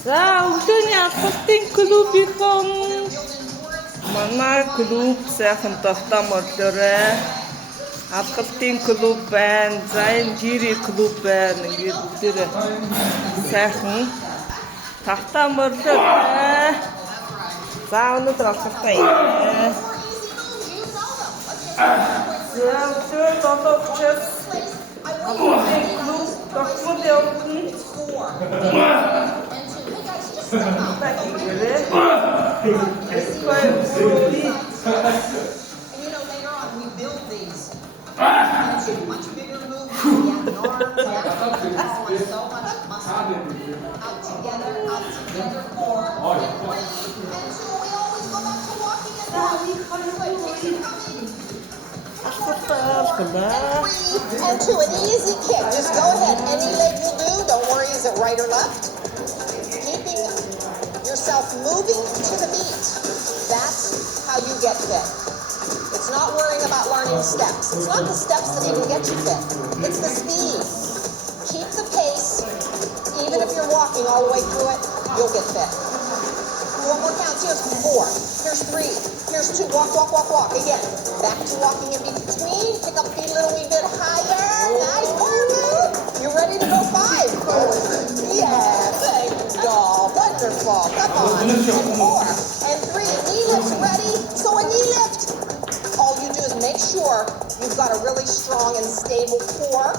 За өглөөний алхалтын клубийнхэн манай клуб сайхан тогтоом өглөөрэй. Алхалтын клуб байна, за энэ жири клуб байна. Ингээд бүгдээрээ сайхан тогтоом өглөөрэй. За өнөөдөр алхалтаа юм. За өглөө 7:30-аас алхалтын клуб тогтмол явуулна. And two, an easy kick. Just go ahead. Any leg will do. Don't worry, is it right or left? Keeping yourself moving to the beat. That's how you get fit. It's not worrying about learning steps. It's not the steps that even get you fit. It's the speed. Keep the pace. Even if you're walking all the way through it, you'll get fit. One more count. Here's 4. Here's 3. Here's 2. Walk, walk, walk, walk. Again. Back to walking in between. Pick up feet a little wee bit higher. Nice work. You're ready to go 5. Yeah, thank God. Wonderful. Come on. And 4. And 3. Knee lift's ready. So a knee lift. All you do is make sure you've got a really strong and stable core.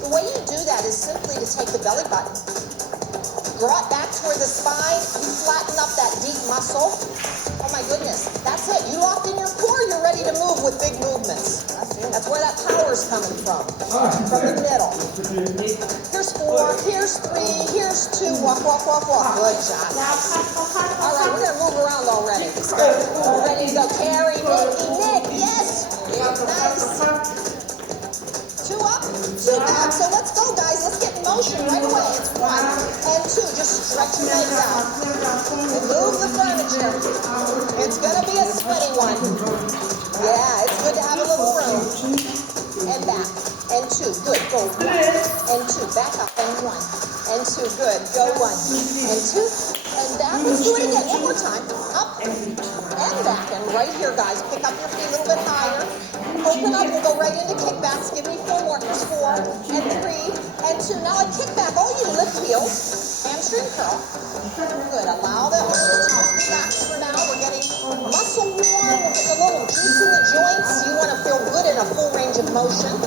The way you do that is simply to take the belly button, draw it back toward the spine. You flatten up that deep muscle. Oh my goodness, that's it. You locked in your core, you're ready to move with big movements. That's where that power's coming from the middle. Here's 4, here's 3, here's 2. Walk, walk, walk, walk. Good job. All right, we're going to move around already. We're ready to go. Carry, Nick, yes. Nice. 2 up, 2 back. So let's go, guys. Let's get in motion right away. It's 1 and 2. Just stretch your legs out. Move the furniture. It's going to be a sweaty one. Yeah, it's good to have a little room. And back. And 2. Good. Go 1 and 2. Back up. And 1 and 2. Good. Go 1 and 2. And back. Let's do it again. One more time. Up and back. And right here, guys. Pick up your feet a little bit higher. Open up. We'll go right into kickbacks. Give me 4 more. Here's 4 and 3 and 2. Now a kickback. All you lift heels. Hamstring curl. Good. Allow the arms to relax for now. We're getting muscle warm. We're getting a little juice in the joints. You want to feel good in a full range of motion.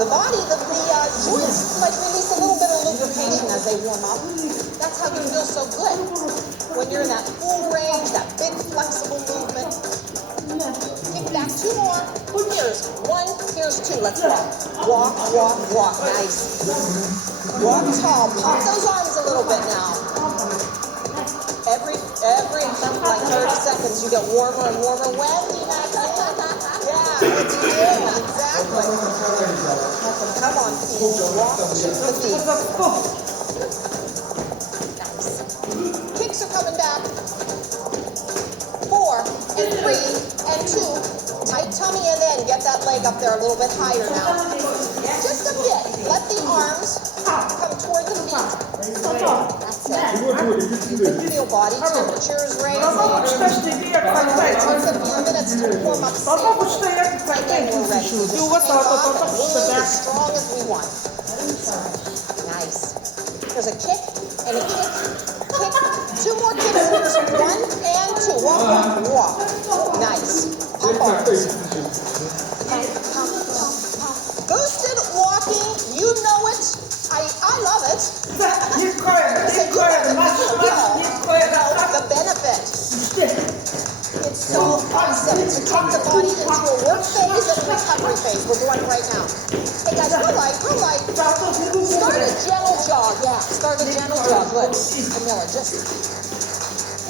The body, the joints like release a little bit of lubrication as they warm up. That's how you feel so good. When you're in that full range, that big flexible movement. Kick back 2 more. Here's 1, here's 2. Let's walk. Walk, walk, walk. Nice. Walk tall. Pop those arms a little bit now. Every like 30 seconds you get warmer and warmer. When you yeah, what you do. Exactly. Come on, feet. Walk to the feet. Nice. Kicks are coming back. 4 and 3 and 2. Tight tummy and then get that leg up there a little bit higher now. Just a bit. Let the arms come toward the feet. That's it. You can feel body temperatures raising. It takes a few minutes to warm up safely. And then we're ready. Move as strong as we want. Nice. There's a kick and a kick. Kick. 2 more kicks. Here's 1 and 2. Walk, walk, walk. Nice. Pump arms. Boosted walking. You know it. I love it. The benefit. It's so awesome to take the body into a work phase and a recovery phase. We're going right now. Hey guys, real light. Start a gentle jog. Yeah, start a gentle jog. Good. Camilla, just,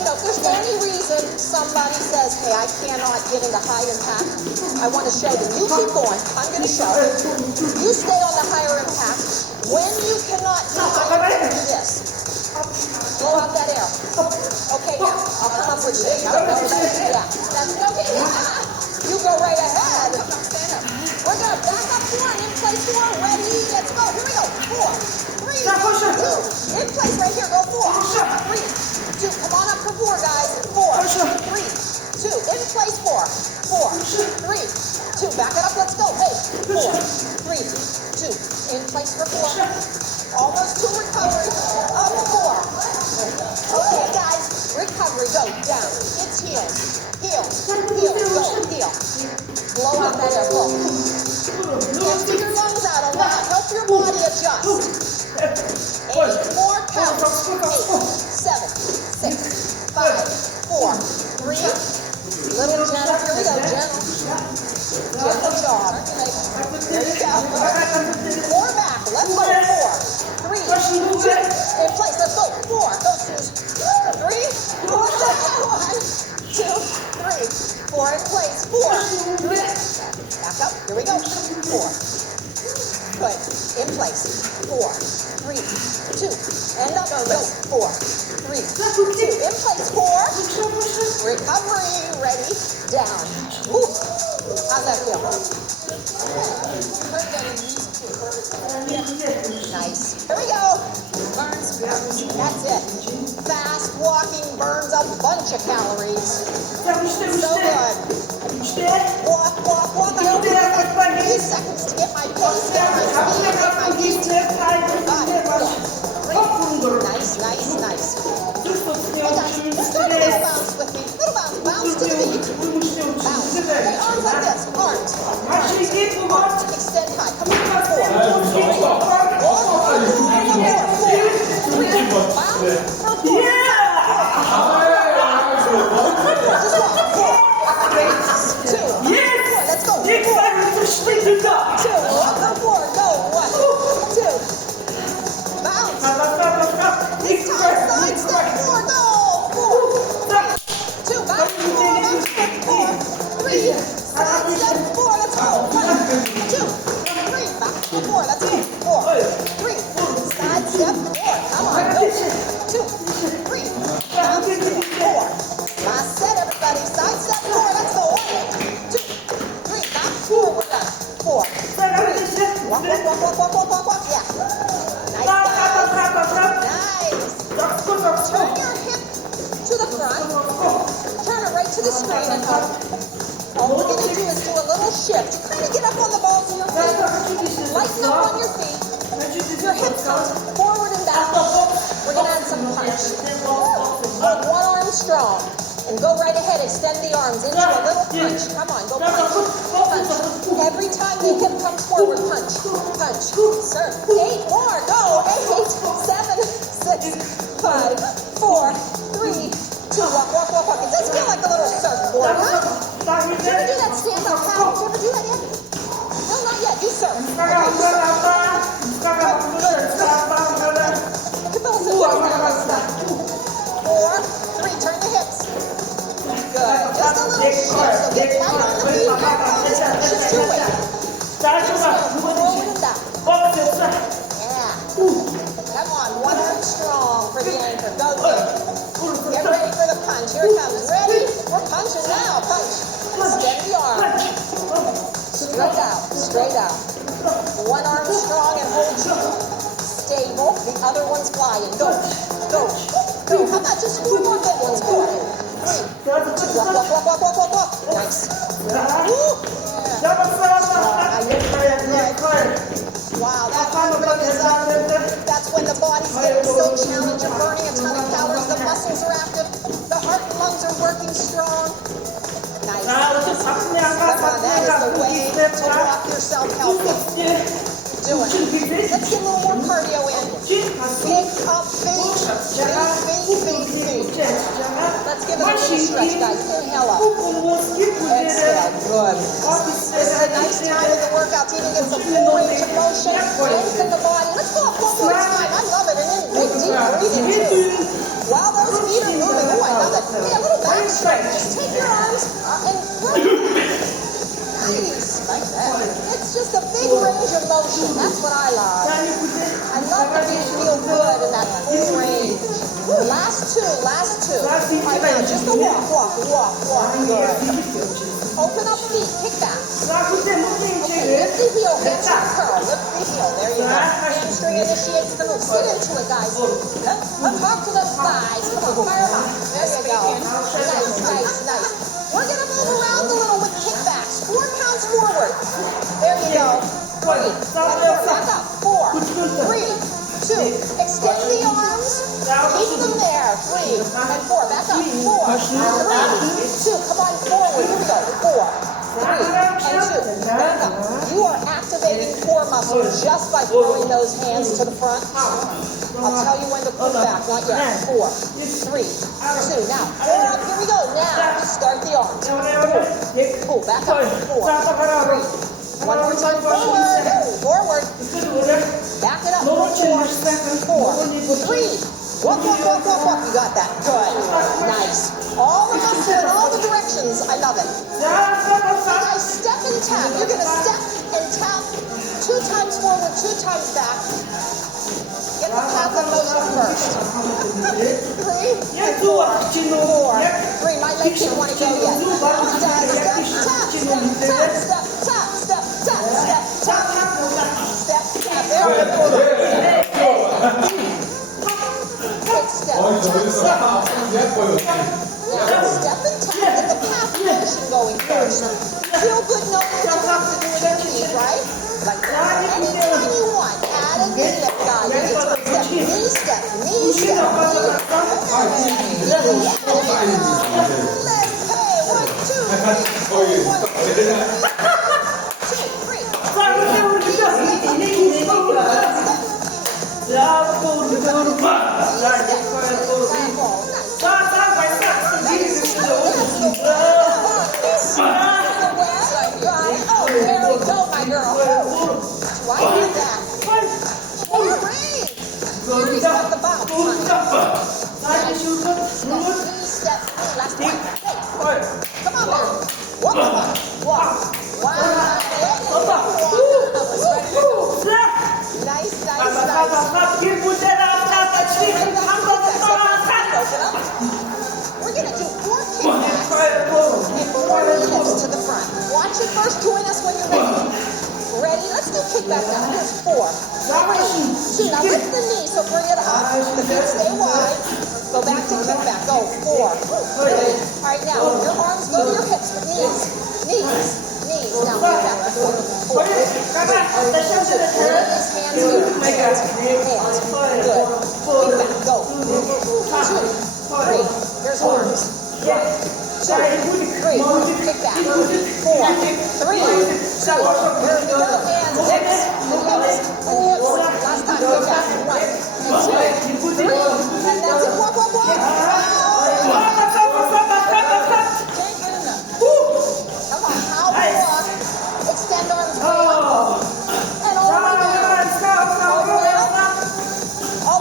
if there's any reason somebody says, hey, I cannot get into high impact, I want to show them. You keep going. I'm going to show. You stay on the higher impact. When you cannot do high impact, do this. Blow out that air. Okay, now, I'll come up with you. Yeah, that's okay. You go right ahead. We're going to back up 1, in place 4, ready, let's go. Here we go. 4, 3, 2, in place right here, go 4. 4, guys. 4, 3, 2. In place, 4, 4, 3, 2. Back it up. Let's go. Hey, 4, 3, 2. In place for 4. Almost to recovery. Up 4. Okay, guys. Recovery. Go down. It's heels. Heels. Heels. Go. Heel. Blow out that air. Blow. Empty your lungs out. Allow. Help your body adjust. 8 more counts. 8, 7, 6, 5, 4, 3. Little gentle. Here we go. Gentle. Gentle jog. Okay. There you go. 4 back. Let's go. 4, 3, 2. In place. Let's go. 4. Go, Suze. 3, 1, 2, 3, 4. In place. 4, 3. Back up. Here we go. 4. Good. In place. 4, 3, 2. And up. Go. 4, 3, 2. In place. 4. Recovery. Ready. Down. Woo. How's that feel? Nice. Here we go. Burns. That's it. Fast walking burns a bunch of calories. So good. Walk, walk, walk. I only have like a few seconds to get my pace down, my speed, get my feet. Nice, nice, nice. Hey guys, let's do a little bounce with me. Little bounce. Bounce to the beat. Bounce. Okay, arms like this. Arms. Arms. Extend high. Come on. 4, 3, 4. 4, 3. Bounce. For 4. Just walk. 4, 3, 2. 4. Let's go. 4, 3, 2. Walk the floor. Go. 1, 2. Bounce. This time, side step. 4. Go. 4, 2. Bounce. 4. 3. Side step. 4. Let's go. 1, 2, 3. Back to 4. Let's go. 4, 3. Side step. 4. Come on. Go. 2, 3. Bounce to 4. Last set, everybody. Side step. 4. Let's go. 1, 2, 3. Back. 4. We're done. 4, 3. Walk, walk, walk, walk, walk, walk, walk, walk. Yeah. Nice, guys. Nice. Turn your hip to the front. Turn it right to the screen and up. All we're going to do is do a little shift. You kind of get up on the balls of your feet. Lighten up on your feet. Your hips come forward and back. We're going to add some punch. Hold one arm strong. And go right ahead. Extend the arms into a little punch. Come on. Go punch. Punch. Every time the hip comes forward, punch. Punch. Serve. 8 more. Go. 8, 7, 6, 5, 4, 3, 2. Walk, walk, walk, walk. It does feel like a little surfboard, huh? Did you ever do that stand-up paddle? Did you ever do that yet? No, not yet. You surf. Okay, you surf. Cabela's a good stuff. 4, 3. Turn the hips. Good. Just a little shift. So get light on the feet. Shift your weight. Forward and back. Yeah. Come on. One arm strong for the anchor. Go, kid. Get ready for the punch. Here it comes. Ready? We're punching now. Punch. Extend the arm. Straight out. Straight out. One arm strong and hold you stable. The other one's flying. Go. Go. Go. How about just 4 more good ones? Go. 3, 2. Walk, walk, walk, walk, walk, walk, walk. Nice. Woo. Wow, that movement is up. That's when the body's getting so challenged. You're burning a ton of calories. The muscles are active. The heart and lungs are working strong. Nice. Come on, that is the way to walk yourself healthy. Do it. Let's get a little more cardio in. Big up, big, big, big, big, big. Let's give it a little stretch, guys. Inhale up. Exhale. Good. This is a nice time of the workout to even get some full range of motion. Strengthen the body. Let's go up one more time. I love it. And then big, deep breathing too. While those feet are moving. Oh, I love it. Hey, a little back stretch. Just take your arms and nice. Like that. It's just a big range of motion. That's what I love. I love the feet feel good in that full range. Last two. All right, now just a walk. Good. Open up feet, kick back. Okay, lift the heel, hands to the curl. Lift the heel. There you go. Hamstring initiates the move. Sit into it, guys. Come up to those thighs. Come on, fire them up. There you go. Nice. We're going to move around a little with kickbacks. 4 counts forward. There you go. 3, and 4. Back up. 4, 3, 2. Extend the arms. Keep them there. 3 and 4. Back up. 4, 3, 2. Come on forward. Here we go. 4, 3 and 2. Back up. You are activating core muscles just by throwing those hands to the front. I'll tell you when to pull back. Not yet. 4, 3, 2. Now, 4 up. Here we go. Now, start the arms. 4. Pull back up. 4, 3. One more time. Forward. Back it up. 4, 3. Walk. You got that. Good. Nice. All the muscles in all the directions. I love it. Guys, step and tap. You're going to step and tap 2 times forward, 2 times back. Get the tap and motion first. 3 and 4. 3. My leg didn't want to go yet. Step. There we go. Step. Now, step and tap. Get the calf motion going first. Feel good knowing what you have to do with your feet, right? Like anytime you want. Add a knee lift, guys. Anytime. Step. Knee step. Lift. Hey, 4 minutes to the front. Watch it first. Join us when you're ready. Ready? Let's do kickback now. Here's 4, 3, 2. Now lift the knee, so bring it up. The feet stay wide. Go back to kickback. Go. 4, 3. All right, now your arms go to your hips, but knees. Now get back to 4, 4, 3, 2. Hands here. Hands. Good. Kickback. Go. 2, 3. Here's arms. 1, 2, 3. Kick back. 4, 3, 2. Here we go. Hands, hips. Last time. Kick back. 1, 2, 3. And that's it. Walk. Come on. How walk. Extend arms way up. And all the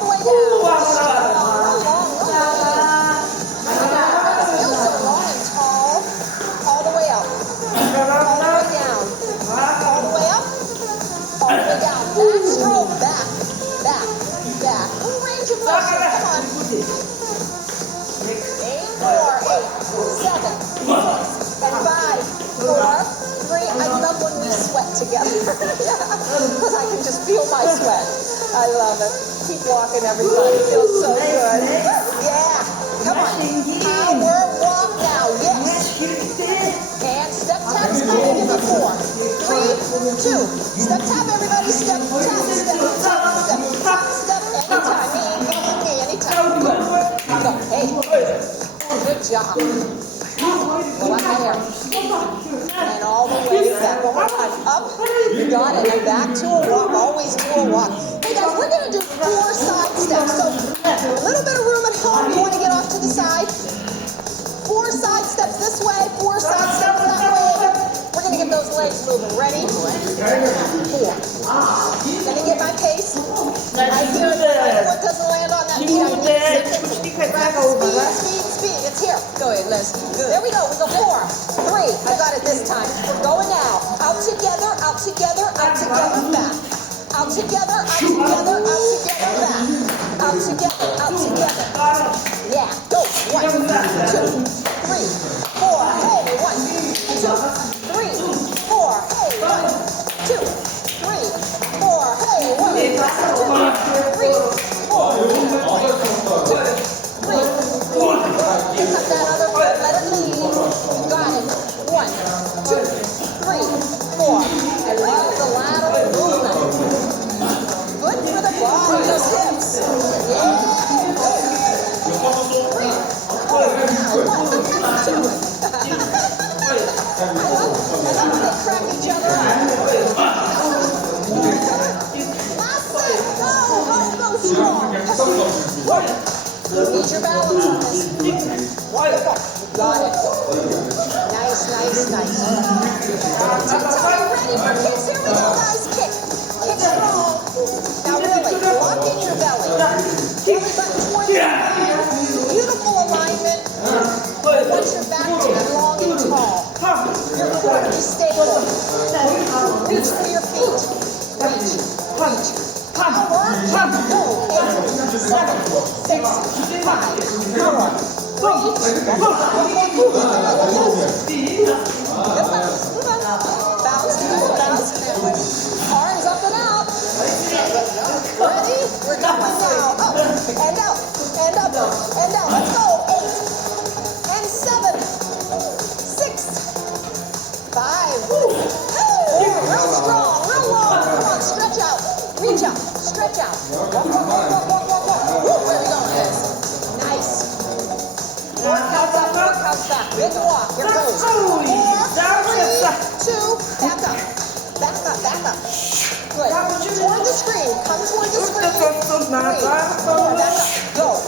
way down. All the way down. Back stroke, back. Full range of motion, come on. 8 more, 8, 7, 6, and 5, 4, 3. I love when we sweat together. Because I can just feel my sweat. I love it. Keep walking, everybody. It feels so good. Yeah, come on. Power walk now, yes. And step taps coming in the 4, 3, 2. Step tap, everybody. Step tap. Anytime. Me, anytime. Go. Hey. Good job. Go out there. And all the way back. One more time. Up. You got it. And back to a walk. Always to a walk. Hey guys, we're going to do 4 side steps. So a little bit of room at home. You want to get off to the side? 4 side steps this way. 4 side steps that way. We're going to get those legs moving. Ready? 4. Gonna get my pace. I feel like what doesn't land on that knee. Speed. It's here. Go ahead, Liz. Good. There we go. We go 4, 3. I got it this time. We're going out. Out together, back. Out together, back. Out together. Yeah. Go. 1, 2, 3, 4. Hey, 1, 2, 3, 4. Hey, 1, 2, 3. You need your balance on this. Wonderful. Got it. Nice, nice, nice. Are you ready for kicks? Here we go, guys. Kick. Kick strong. Now really, lock in your belly. Belly button 20. Beautiful alignment. I want your back to be long and tall. Your core to be stable. Reach for your feet. Reach. Reach. Power. 8, 7, 6, 5, 4, 3. Good bounce. Good bounce. Bounce. Bounce. Arms up and out. Ready? We're going now. Up and out. And up. And out. Let's go. 8 and 7, 6, 5. Real strong. Real long. Come on. Stretch out. Reach out. Stretch out. Walk, walk, walk, walk, walk, walk, walk. Woo, where are we going, guys? Nice. Workout back, workout back. Big walk. Here goes. 4, 3, 2, back up. Back up, back up. Good. Toward the screen. Come toward the screen. 3, 4, back up. Go.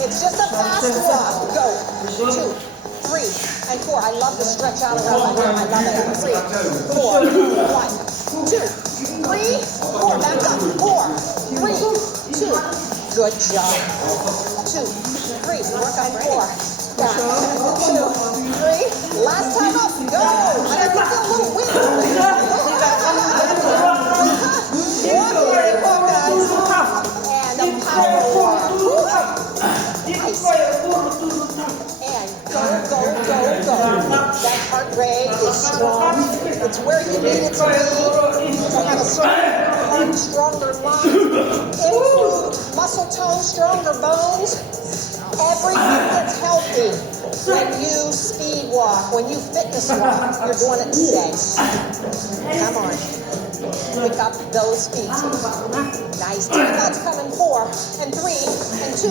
It's just a fast walk. Go. 2, 3, and 4. I love the stretch out around my arm. I love it. 3, 4, 1, 2, 3, 4. Back up. 4, 3, 2. Good job. 2, 3. Work on 4. Back. 2, 3. Last time up. Go. I can feel a little wind. Walk, guys. And a power walk. Nice. And go, go, go, go. That heart rate is strong. It's where you need it to be. To have a stronger heart, stronger lungs, improved muscle tone, stronger bones. Everything gets healthy when you speed walk, when you fitness walk. You're doing it today. Come on. Pick up those feet. Nice. Tap out's coming. 4 and 3 and 2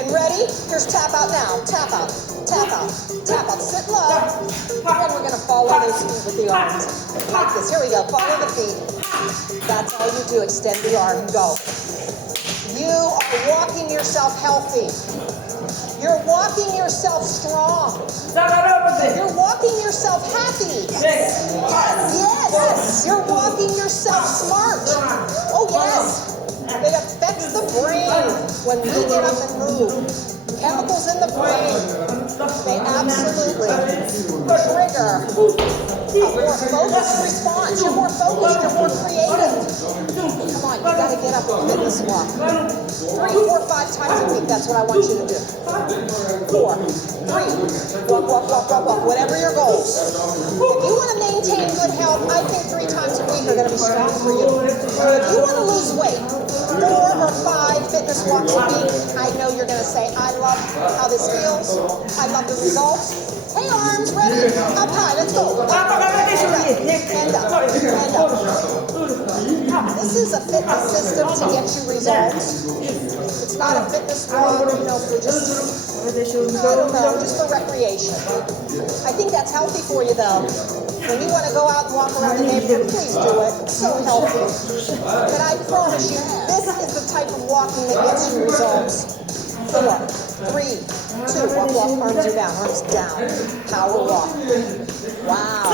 and ready. Here's tap out now. Tap out. Tap out. Tap out. Sit low. And we're going to follow those feet with the arms. Like this. Here we go. Follow the feet. That's all you do. Extend the arm. Go. You are walking yourself healthy. You're walking yourself strong. You're walking yourself happy. Yes. Yes. You're walking yourself smart. Oh, yes. It affects the brain when we get up and move. Chemicals in the brain, they absolutely trigger a more focused response. You're more focused. You're more creative. Come on, you got to get up and fitness walk. 3, 4, 5 times a week. That's what I want you to do. 4, 3, walk, walk, walk, walk, walk. Whatever your goals. If you want to maintain good health, I think 3 times a week are going to be strong for you. If you want to lose weight, 4 or 5 fitness walks a week, I know you're going to say, I love how this feels. I love the results. Hey, arms, ready? Up high, let's go. Up, and up, and up. This is a fitness system to get you results. It's not a fitness walk, for just, I don't know, just for recreation. I think that's healthy for you, though. When you want to go out and walk around the neighborhood, please do it. It's so healthy. But I promise you, this is the type of walking that gets you results. 4, 3, 2, walk, walk, arms are down, arms down. Power walk. Wow.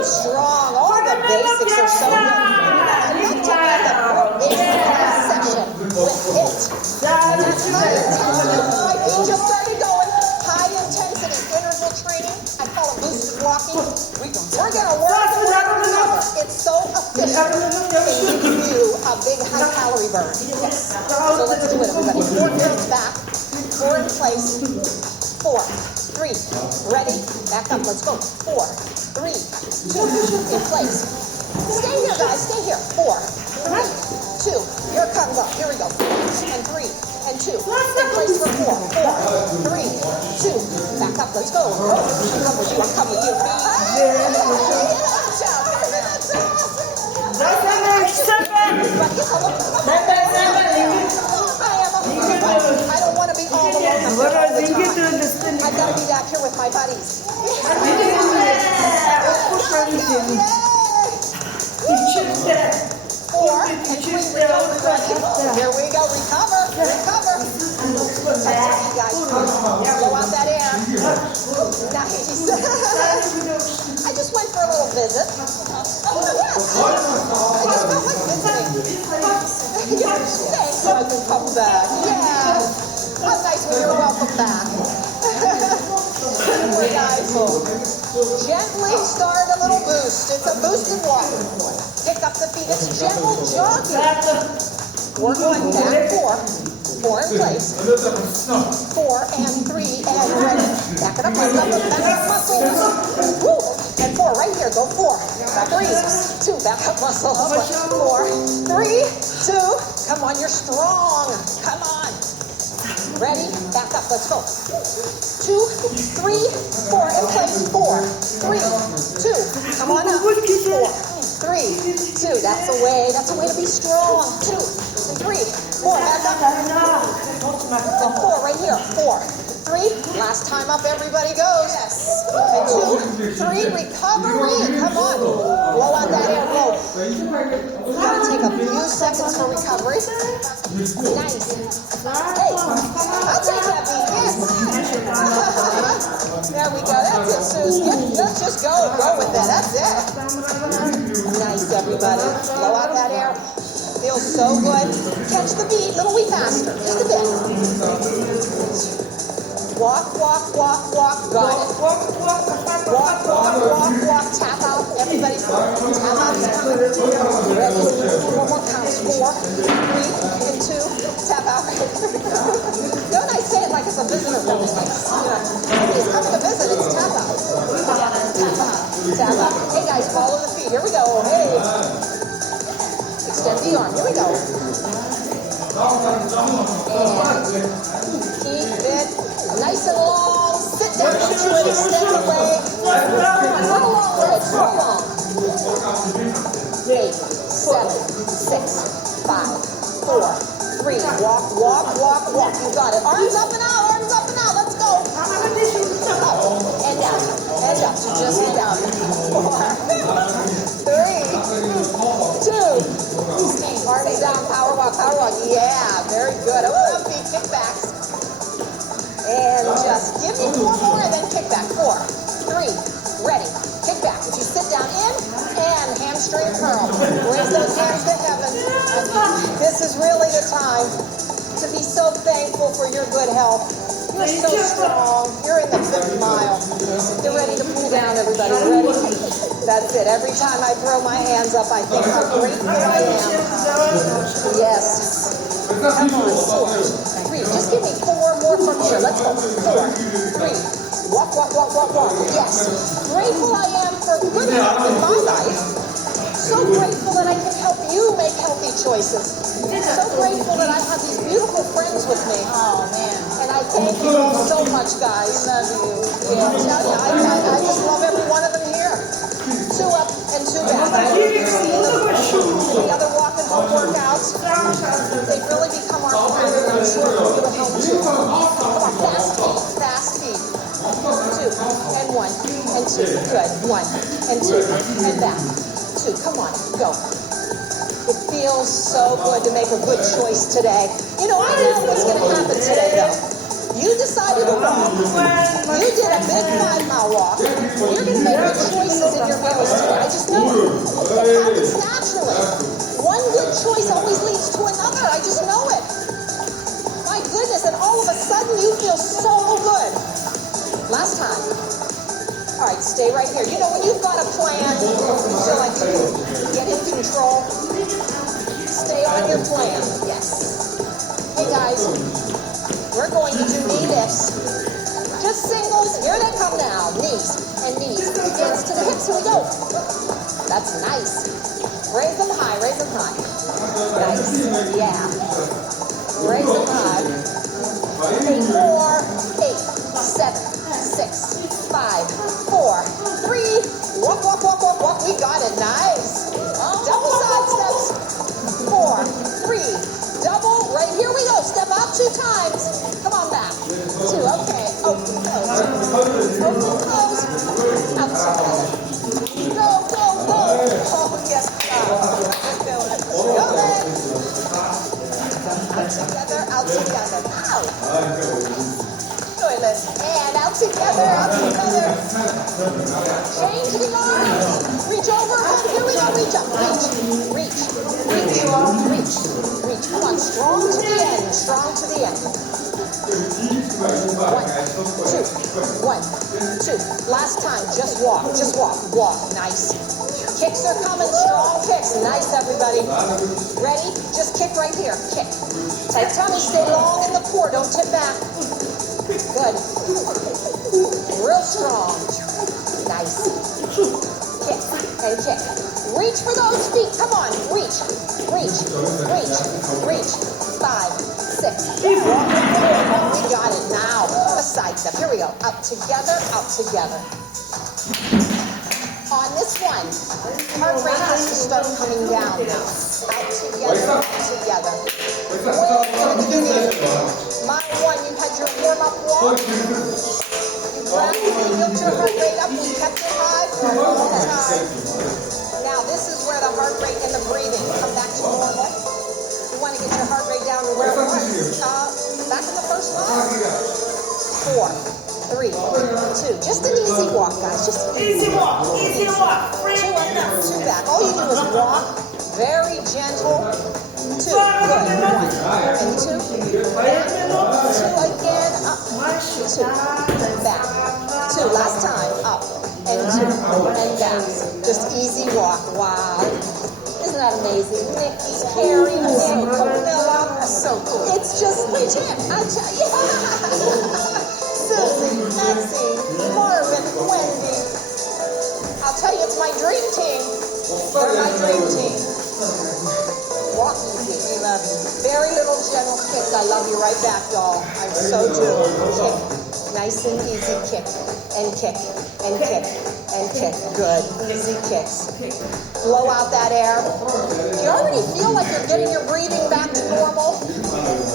Strong. All the basics are so good. I love to end a basic session with HIIT. That's high intensity. My feet just started going. High intensity interval training. I call it boosted walking. We're going to work and work and recover. It's so efficient. It gives you a big high calorie burn. Yes. So let's do it, everybody. 4 counts back. 4 in place. 4, 3, ready, back up, let's go. 4, 3, 2, in place. Stay here, guys, stay here. 4, 3, 2, here it comes up, here we go. And 3, and 2, in place for 4, 4, 3, 2, back up, let's go. Come with you, come with you. I don't want to be all alone all the time. I've got to be back here with my buddies. Four, and 3, recover. Here we go, recover. Nice. I just went for a little visit. Oh, yes. I just felt like visiting. Thanks, I can come back. Yeah. How nice when you're welcome back. Delightful. Gently start a little boost. It's a boosted walk. Pick up the feet. It's gentle jogging. We're going back 4. 4 in place. 4 and 3 and ready. Back it up, back up muscles. Woo. And 4 right here. Go 4. Back breeze. 2 back up muscles. 4, 3, 2. Come on, you're strong. Come on. Ready? Back up. Let's go. 2, 3, 4 in place. 4, 3, 2. Come on up. 4, 3, 2. That's a way. That's a way to be strong. 2, 3, 4. Back up. 4 right here. 4, 3. Last time up, everybody goes. And 2, 3. Recovery. Come on. Blow out that air. Blow. We're gonna take a few seconds for recovery. Nice. Hey, I'll take that beat. Yes. There we go. That's it, Suze. Let's just go. Go with that. That's it. Nice, everybody. Blow out that air. Feels so good. Catch the beat. Little wee faster. Just a bit. Walk, walk, walk, walk. Got it. Walk, walk, walk, walk. Tap out. Everybody. Tap out. Ready. 4 more counts. 4, 3, and 2. Tap out. Don't I say it like it's a visitor coming? Like, somebody's coming to visit. It's tap out. Tap out. Tap out. Hey guys, follow the feet. Here we go. Hey. Extend the arm. Here we go. And keep it nice and long. Sit down into it. Extend the leg. Run along legs. Run along. 8, 7, 6, 5, 4, 3. Walk, walk, walk, walk. You got it. Arms up and out. Arms up and out. Let's go. Up and down. And up. Just down. 4, 3, 2. Arms down. Power walk. Power walk. Yeah. Very good. Open up feet. Kickbacks. And just give me 4 more and then kick back. 4, 3, ready. Kick back. If you sit down in and hamstring curl. Raise those hands to heaven. This is really the time to be so thankful for your good health. You're so strong. You're in the 5th mile. You're ready to pull down, everybody. Ready? That's it. Every time I throw my hands up, I think how grateful I am. Yes. Come on. 4, 3. Just give me 4 more from here. Let's go. 4, 3. Walk, walk, walk, walk, walk. Yes. Grateful I am for good health in my life. So grateful that I can help you make healthy choices. So grateful that I have these beautiful friends with me. Oh, man. And I thank you all so much, guys. Love you. Yeah, I just love every one of them here. 2 up and 2 down. The other walk and home workouts, they've really become our friends, and I'm sure you will help too. Come on, fast feet, fast feet. 2 and 1 and 2. Good. 1 and 2 and back. 2. Come on, go. It feels so good to make a good choice today. You know, I know what's going to happen today, though. You decided to walk. You did a big 5-mile walk. You're going to make good choices in your goals today. I just know it. It happens naturally. One good choice always leads to another. I just know it. My goodness, and all of a sudden you feel so good. Last time. All right, stay right here. You know, when you've got a plan, you feel like you can get in control. Stay on your plan. Yes. Hey, guys. We're going to do knee lifts. Just singles. Here they come now. Knees and knees. Hands to the hips. Here we go. That's nice. Raise them high. Raise them high. Nice. Yeah. Raise them high. 8 more. 8, 7, 6, 5, 4, 3. Walk, walk, walk, walk, walk. We got it. Nice. Double side steps. 4, 3. Double. Right here we go. Step out 2 times. Come on back. 2. Okay. Open, close. Open, close. Out together. Go, go, go. Oh, yes. Go then. Out together. Out together. Ow. Good, Fabulous. And out together, out together. Change the arms. Reach over. Here we go. Reach up. Reach. Come on. Strong to the end. Strong to the end. 1, 2. Last time. Just walk. Walk. Nice. Kicks are coming. Strong kicks. Nice, everybody. Ready? Just kick right here. Kick. Tight tummy. Stay long in the core. Don't tip back. Good. Real strong. Nice. Kick and kick. Reach for those feet. Come on. Reach. 5, 6. We got it now. A side step. Here we go. Up together. On this one, heart rate has to start coming down now. Out together. Mile 1, you had your warm-up walk. You gradually built your heart rate up. You kept it high for a long time. Now this is where the heart rate and the breathing come back to normal. You want to get your heart rate down to where it was. Back in the first line. 4, 3, 2. Just an easy walk, guys. Just Easy walk. 2 back. All you do is walk. Very gentle. 2. Good. 1 and 2. Back. 2 again. Up. 2. Back. 2. Last time. Up. And 2. And back. Just easy walk. Wow. Isn't that amazing? Nikki's carrying it. Camilla. So cool. It's just legit. I tell you. Susie, Nancy, Marvin, Wendy. I'll tell you, it's my dream team. They're my dream team. Walk easy. We love you. Very little gentle kick. I love you right back, y'all. I so do. Kick. Nice and easy kick. And kick. And kick. And kick. Good. Easy kicks. Blow out that air. Do you already feel like you're getting your breathing back to normal?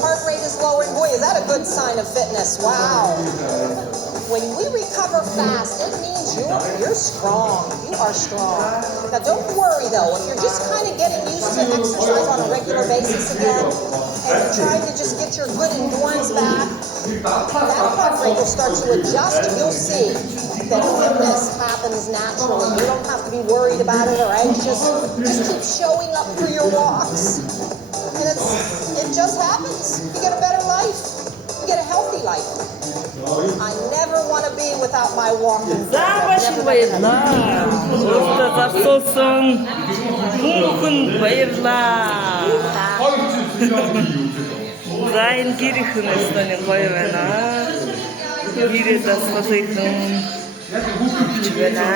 Heart rate is lowering. Boy, is that a good sign of fitness. Wow. When we recover fast, it means you're strong. You are strong. Now, don't worry, though. If you're just kind of getting used to exercise on a regular basis again, and you're trying to just get your good endurance back, that heart rate will start to adjust. You'll see that fitness happens naturally. You don't have to be worried about it or anxious. Just keep showing up for your walks. And it just happens. You get a better life. You get a healthy life. I never want to be without my walking. Заваши баярлаа. Өөртөө зарцуулсан хүмүүхэн баярлаа. За энэ гэр ихэн өстөний гоё байна. Гэрээ засгалын хүн байна.